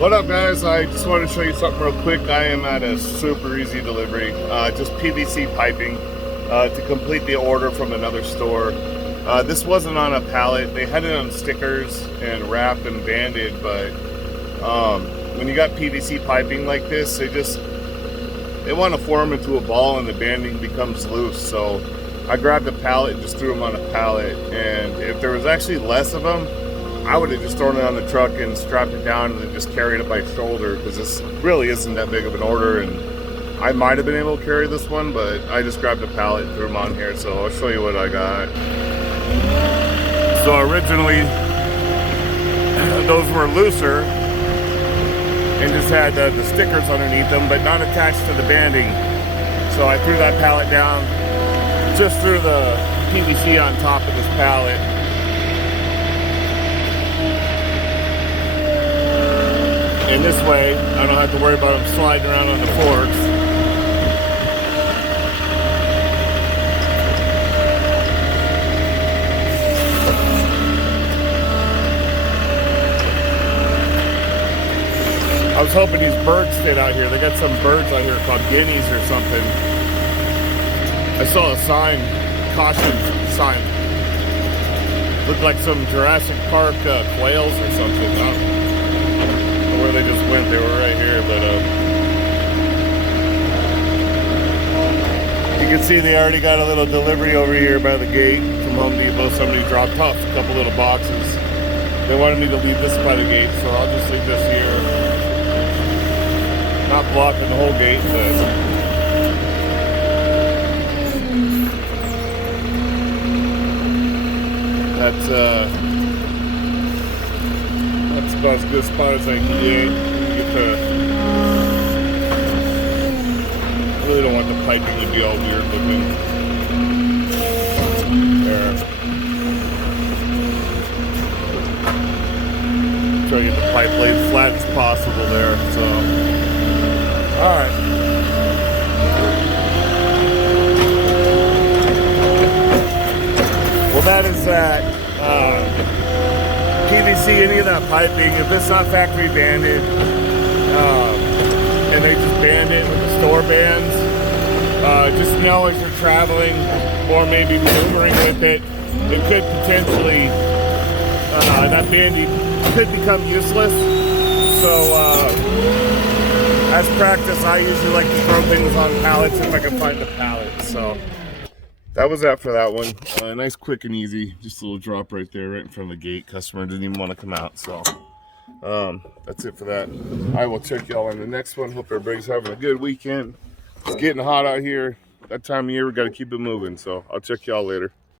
What up, guys? I just wanted to show you something real quick. I am at a super easy delivery, just PVC piping to complete the order from another store. This wasn't on a pallet. They had it on stickers and wrapped and banded, but when you got PVC piping like this, they want to form into a ball and the banding becomes loose. So I grabbed a pallet and just threw them on a pallet, and if there was actually less of them, I would have just thrown it on the truck and strapped it down and then just carried it by shoulder, because this really isn't that big of an order, and I might have been able to carry this one, but I just grabbed a pallet and threw them on here. So I'll show you what I got. So originally those were looser and just had the stickers underneath them, but not attached to the banding. So I threw that pallet down, just threw the PVC on top of this pallet. And this way, I don't have to worry about them sliding around on the forks. I was hoping these birds stayed out here. They got some birds out here called guineas or something. I saw a sign, caution sign. Looked like some Jurassic Park quails or something. I don't know where they just went. They were right here, but you can see they already got a little delivery over here by the gate from Home Depot. Somebody dropped off a couple little boxes. They wanted me to leave this by the gate, so I'll just leave this here. Not blocking the whole gate, but that's about as good a spot as I can get. I really don't want the piping to be all weird looking. There. Try to get the pipe laid flat as possible there. So, all right. Well, that is that. PVC, any of that piping, if it's not factory banded, and they just band it with the store bands, just know as you're traveling or maybe maneuvering with it, it could potentially, that banding could become useless. So, as practice, I usually like to throw things on pallets if I can find the pallet. So that was that for that one. Nice, quick, and easy. Just a little drop right there, right in front of the gate. Customer didn't even want to come out. So that's it for that. I will check y'all on the next one. Hope everybody's having a good weekend. It's getting hot out here. That time of year, we got to keep it moving. So I'll check y'all later.